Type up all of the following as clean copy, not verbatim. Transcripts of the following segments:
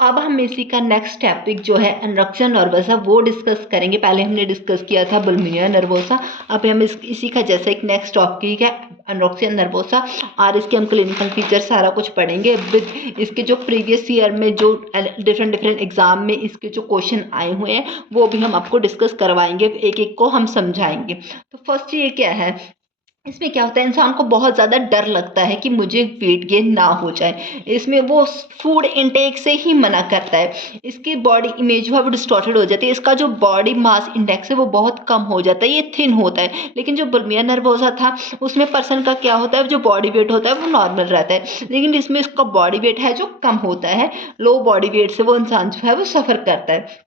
अब हम इसी का नेक्स्ट टॉपिक जो है एनोरेक्सिया नर्वोसा वो डिस्कस करेंगे। पहले हमने डिस्कस किया था बुलिमिया नर्वोसा, अब हम इसी का जैसा एक नेक्स्ट टॉपिक है एनोरेक्सिया नर्वोसा, और इसके हम क्लिनिकल फीचर सारा कुछ पढ़ेंगे विद इसके जो प्रीवियस ईयर में जो डिफरेंट एग्जाम में इसके जो क्वेश्चन आए हुए हैं वो भी हम आपको डिस्कस करवाएंगे, एक एक को हम समझाएंगे। तो फर्स्ट ये क्या है, इसमें क्या होता है, इंसान को बहुत ज़्यादा डर लगता है कि मुझे वेट गेन ना हो जाए। इसमें वो फूड इनटेक से ही मना करता है, इसकी बॉडी इमेज जो है वो डिस्टॉर्टेड हो जाती है, इसका जो बॉडी मास इंडेक्स है वो बहुत कम हो जाता है, ये थिन होता है। लेकिन जो बुलिमिया नर्वोसा था उसमें पर्सन का क्या होता है, जो बॉडी वेट होता है वो नॉर्मल रहता है, लेकिन इसमें इसका बॉडी वेट है जो कम होता है, लो बॉडी वेट से वो इंसान जो है वो सफ़र करता है।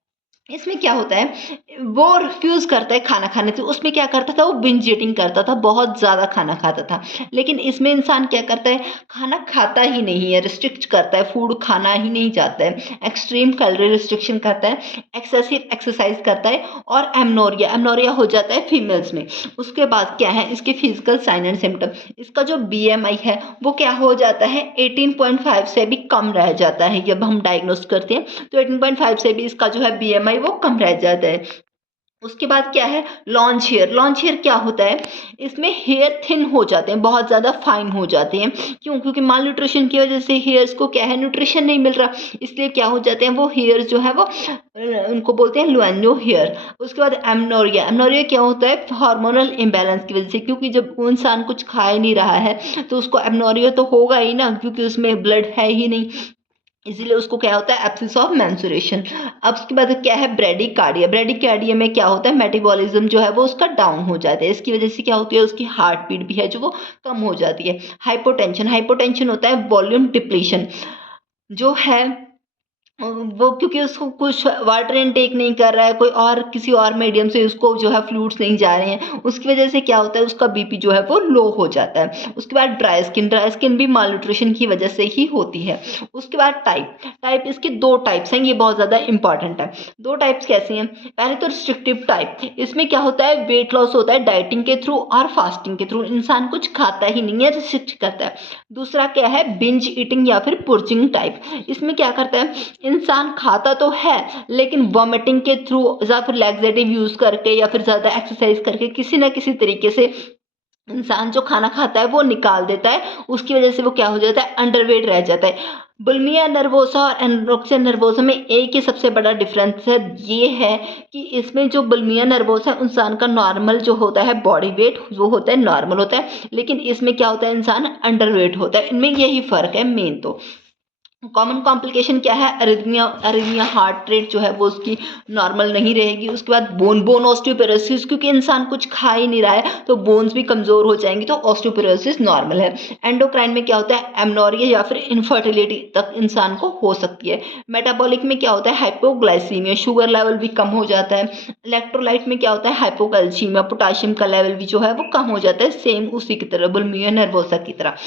इसमें क्या होता है, वो रिफ्यूज़ करता है खाना खाने से, उसमें क्या करता था वो बिंज ईटिंग करता था, बहुत ज़्यादा खाना खाता था। लेकिन इसमें इंसान क्या करता है, खाना खाता ही नहीं है, रिस्ट्रिक्ट करता है, फूड खाना ही नहीं चाहता है, एक्सट्रीम कैलोरी रिस्ट्रिक्शन करता है, एक्सेसिव एक्सरसाइज करता है, और एमनोरिया हो जाता है फीमेल्स में। उसके बाद क्या है, इसके फिजिकल साइन एंड सिम्टम, इसका जो BMI है वो क्या हो जाता है 18.5 से भी कम रह जाता है। जब हम डायग्नोस करते हैं तो 18.5 से भी इसका जो है BMI वो कम रह जाता है। उसके बाद क्या है, लॉन्च हेयर क्या होता है, इसमें हेयर थिन हो जाते हैं, बहुत ज़्यादा फाइन हो जाते हैं। क्यों? क्योंकि माल न्यूट्रिशन की वजह से हेयर्स को क्या है, न्यूट्रिशन नहीं मिल रहा, इसलिए क्या हो जाते हैं वो हेयर्स जो है वो उनको बोलते हैं लुएनो हेयर। उसके बाद एमनोरिया क्या होता है, हार्मोनल इम्बैलेंस की वजह से, क्योंकि जब वो इंसान कुछ खा ही नहीं रहा है तो उसको एमनोरिया तो होगा ही ना, क्योंकि उसमें ब्लड है ही नहीं, इसीलिए उसको क्या होता है एब्सेंस ऑफ मेंस्ट्रुएशन। अब उसके बाद क्या है ब्रेडिकार्डिया में क्या होता है, मेटाबॉलिज्म जो है वो उसका डाउन हो जाता है, इसकी वजह से क्या होती है, उसकी हार्ट बीट भी है जो वो कम हो जाती है। हाइपोटेंशन होता है वॉल्यूम डिप्लीशन जो है वो, क्योंकि उसको कुछ वाटर इनटेक नहीं कर रहा है, कोई और किसी और मीडियम से उसको जो है फ्लूइड्स नहीं जा रहे हैं, उसकी वजह से क्या होता है उसका BP जो है वो लो हो जाता है। उसके बाद ड्राई स्किन भी माल न्यूट्रिशन की वजह से ही होती है। उसके बाद टाइप इसके दो टाइप्स हैं, ये बहुत ज़्यादा इंपॉर्टेंट है। दो टाइप्स कैसे हैं, पहले तो रिस्ट्रिक्टिव टाइप, इसमें क्या होता है वेट लॉस होता है डाइटिंग के थ्रू और फास्टिंग के थ्रू, इंसान कुछ खाता ही नहीं है, रिस्ट्रिक्ट करता है। दूसरा क्या है, बिंज ईटिंग या फिर पुर्जिंग टाइप, इसमें क्या करता है इंसान खाता तो है लेकिन वॉमिटिंग के थ्रू या फिर लैक्सेटिव यूज करके या फिर ज़्यादा एक्सरसाइज करके किसी ना किसी तरीके से इंसान जो खाना खाता है वो निकाल देता है, उसकी वजह से वो क्या हो जाता है अंडरवेट रह जाता है। बुलिमिया नर्वोसा और एनोरेक्सिया नर्वोसा में एक ही सबसे बड़ा डिफरेंस है, ये है कि इसमें जो बुलिमिया नर्वोसा है इंसान का नॉर्मल जो होता है बॉडी वेट वो होता है नॉर्मल होता है, लेकिन इसमें क्या होता है इंसान अंडरवेट होता है, इनमें यही फर्क है मेन। तो कॉमन कॉम्प्लिकेशन क्या है, अरिथमिया हार्ट रेट जो है वो उसकी नॉर्मल नहीं रहेगी। उसके बाद बोन ऑस्टियोपोरोसिस, क्योंकि इंसान कुछ खा ही नहीं रहा है तो बोन्स भी कमज़ोर हो जाएंगी, तो ऑस्टियोपोरोसिस नॉर्मल है। एंडोक्राइन में क्या होता है, एमनोरिया या फिर इनफर्टिलिटी तक इंसान को हो सकती है। मेटाबॉलिक में क्या होता है, हाइपोग्लाइसीमिया, शुगर लेवल भी कम हो जाता है। इलेक्ट्रोलाइट में क्या होता है, हाइपोकैल्शियमिया, पोटाशियम का लेवल भी जो है वो कम हो जाता है, सेम उसी की तरह बुलिमिया नर्वोसा की तरह।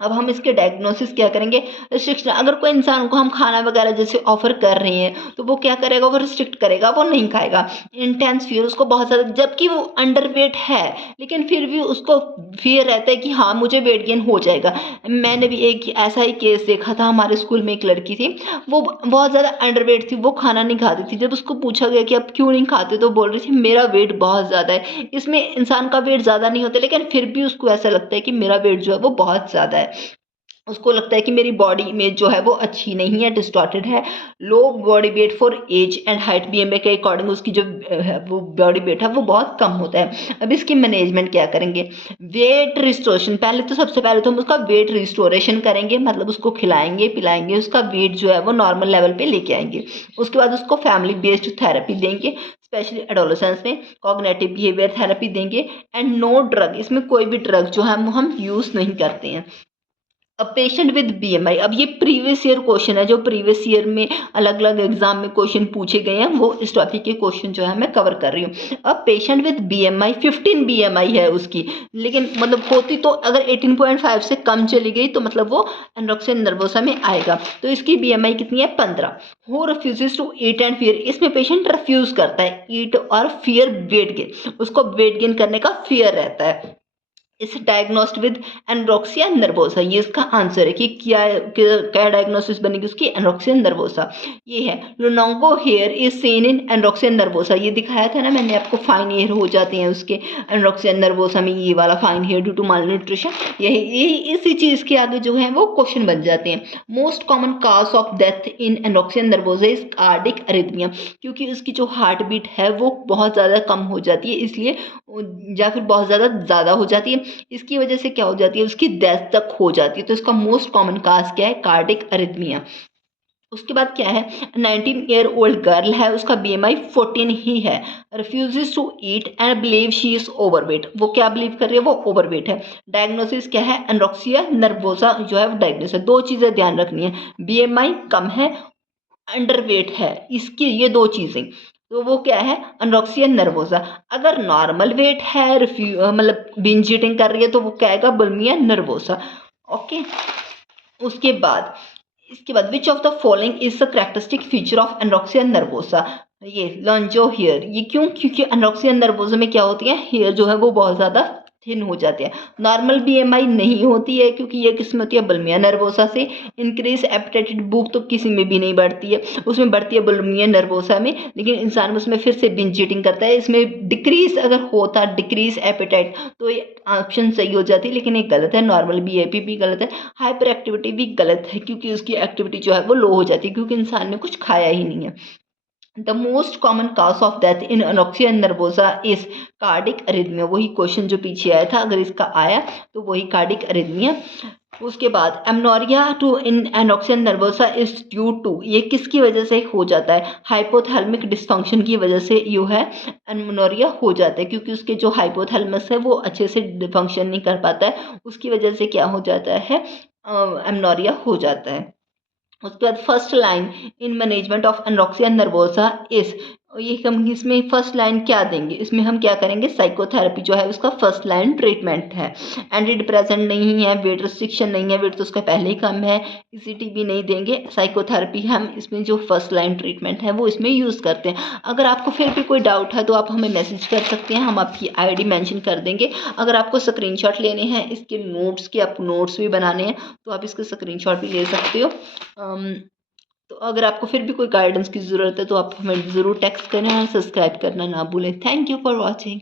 अब हम इसके डायग्नोसिस क्या करेंगे, रिस्ट्रिक्शन, अगर कोई इंसान को हम खाना वगैरह जैसे ऑफर कर रहे हैं तो वो क्या करेगा, वो रिस्ट्रिक्ट करेगा, वो नहीं खाएगा। इंटेंस फियर, उसको बहुत ज़्यादा, जबकि वो अंडरवेट है लेकिन फिर भी उसको फियर रहता है कि हाँ मुझे वेट गेन हो जाएगा। मैंने भी एक ऐसा ही केस देखा था, हमारे स्कूल में एक लड़की थी, वो बहुत ज़्यादा अंडरवेट थी, वो खाना नहीं खाती थी। जब उसको पूछा गया कि आप क्यों नहीं खाते तो बोल रही थी मेरा वेट बहुत ज़्यादा है। इसमें इंसान का वेट ज़्यादा नहीं होता लेकिन फिर भी उसको ऐसा लगता है कि मेरा वेट जो है वो बहुत ज़्यादा है, उसको लगता है कि मेरी बॉडी इमेज जो है वो अच्छी नहीं है, डिस्टॉर्टेड है। Low body weight for age and height BMI के अकॉर्डिंग उसकी जो है वो बॉडी वेट है वो बहुत कम होता है। अब इसकी मैनेजमेंट क्या करेंगे, वेट रिस्टोरेशन, पहले तो सबसे पहले तो हम उसका वेट रिस्टोरेशन करेंगे, मतलब उसको खिलाएंगे पिलाएंगे, उसका वेट जो है वो नॉर्मल लेवल पे लेके आएंगे। उसके बाद उसको फैमिली बेस्ड थेरेपी देंगे, स्पेशली एडोलेसेंस में कॉग्निटिव बिहेवियर थेरेपी देंगे। एंड नो ड्रग, इसमें कोई भी ड्रग जो है वो हम यूज़ नहीं करते हैं। अब पेशेंट विद BMI, अब ये प्रीवियस ईयर क्वेश्चन है, जो प्रीवियस ईयर में अलग अलग एग्जाम में क्वेश्चन पूछे गए हैं वो इस टॉपिक के क्वेश्चन जो है मैं कवर कर रही हूँ। अब पेशेंट विद BMI 15 BMI है उसकी, लेकिन मतलब होती तो अगर 18.5 से कम चली गई तो मतलब वो एनोरेक्सिया नर्वोसा में आएगा। तो इसकी BMI कितनी है 15। Who refuses to eat and fear, इसमें पेशेंट रिफ्यूज करता है ईट और फियर वेट गेन, उसको वेट गेन करने का फियर रहता है। इस डायग्नोस्ड विद एनोरेक्सिया नर्वोसा, ये इसका आंसर है कि क्या डायग्नोसिस बनेगी उसकी, एनोरेक्सिया नर्वोसा। ये है lanugo hair is seen in anorexia nervosa, ये दिखाया था ना मैंने आपको, फाइन हेयर हो जाते हैं उसके एनोरेक्सिया नर्वोसा में, ये वाला fine hair due to malnutrition. यही इसी चीज़ के आगे जो है वो क्वेश्चन बन जाते हैं। Most common cause of death in anorexia nervosa is cardiac arrhythmia, क्योंकि उसकी जो हार्ट बीट है वो बहुत ज़्यादा कम हो जाती है, इसलिए या फिर बहुत ज़्यादा हो जाती है, इसकी वजह से क्या हो जाती है, उसकी डेथ तक हो जाती है। तो इसका मोस्ट कॉमन काज क्या है, कार्डिक अरिथमिया। उसके बाद क्या है, 19 ईयर ओल्ड गर्ल है, उसका BMI 14 ही है, refuses to eat and believe she is overweight, वो क्या बिलीव कर रही है, वो ओवरवेट है। डायग्नोसिस क्या है, एनोरेक्सिया नर्वोसा जो है वो डायग्नोसिस है। दो चीज़ें ध्यान रखनी है, BMI कम है, अंडरवेट है, इसकी ये दो चीज़ें, तो वो क्या है, एनोरेक्सिया नर्वोसा। अगर नॉर्मल वेट है, मतलब बिंज ईटिंग कर रही है, तो वो क्या आएगा, बुलिमिया नर्वोसा। ओके, उसके बाद इसके बाद which of the following is the characteristic feature of anorexia nervosa, ये लंजो हेयर, ये क्यों, क्योंकि एनोरेक्सिया नर्वोसा में क्या होती है, हेयर जो है वो बहुत ज़्यादा थिन हो जाते हैं। नॉर्मल BMI नहीं होती है, क्योंकि ये किस्म होती है बुलिमिया नर्वोसा से। इंक्रीज एपेटाइट, भूख तो किसी में भी नहीं बढ़ती है, उसमें बढ़ती है बुलिमिया नर्वोसा में, लेकिन इंसान उसमें फिर से बिंज ईटिंग करता है। इसमें डिक्रीज अगर होता, डिक्रीज एपेटाइट, तो ये ऑप्शन सही हो जाती, लेकिन ये गलत है। नॉर्मल BAP भी गलत है, हाइपर एक्टिविटी भी गलत है, क्योंकि उसकी एक्टिविटी जो है वो लो हो जाती है, क्योंकि इंसान ने कुछ खाया ही नहीं है। The most common cause of death in anorexia nervosa is cardiac arrhythmia, वही क्वेश्चन जो पीछे आया था, अगर इसका आया तो वही कार्डिक अरिथमिया। उसके बाद amenorrhoea too in anorexia nervosa is due to, ये किसकी वजह से हो जाता है, हाइपोथैलेमिक डिस्फंक्शन की वजह से यो है एमनोरिया हो जाता है, क्योंकि उसके जो हाइपोथैलेमस है वो अच्छे से फंक्शन नहीं कर पाता है, उसकी वजह से क्या हो जाता है, एमनोरिया हो जाता है। उसके बाद first line in management of anorexia nervosa is, ये हम इसमें फर्स्ट लाइन क्या देंगे, इसमें हम क्या करेंगे, साइकोथेरेपी जो है उसका फर्स्ट लाइन ट्रीटमेंट है। एंटी डिप्रेसेंट नहीं है, वेट रिस्ट्रिक्शन नहीं है, वेट तो उसका पहले ही कम है, ECT भी नहीं देंगे, साइकोथेरेपी हम इसमें जो फर्स्ट लाइन ट्रीटमेंट है वो इसमें यूज़ करते हैं। अगर आपको फिर भी कोई डाउट है तो आप हमें मैसेज कर सकते हैं, हम आपकी ID मेंशन कर देंगे। अगर आपको स्क्रीनशॉट लेने हैं इसके नोट्स के, आपको नोट्स भी बनाने हैं, तो आप इसके स्क्रीनशॉट भी ले सकते हो। तो अगर आपको फिर भी कोई गाइडेंस की ज़रूरत है तो आप हमें ज़रूर टेक्स्ट करें और सब्सक्राइब करना ना भूलें। Thank you for watching.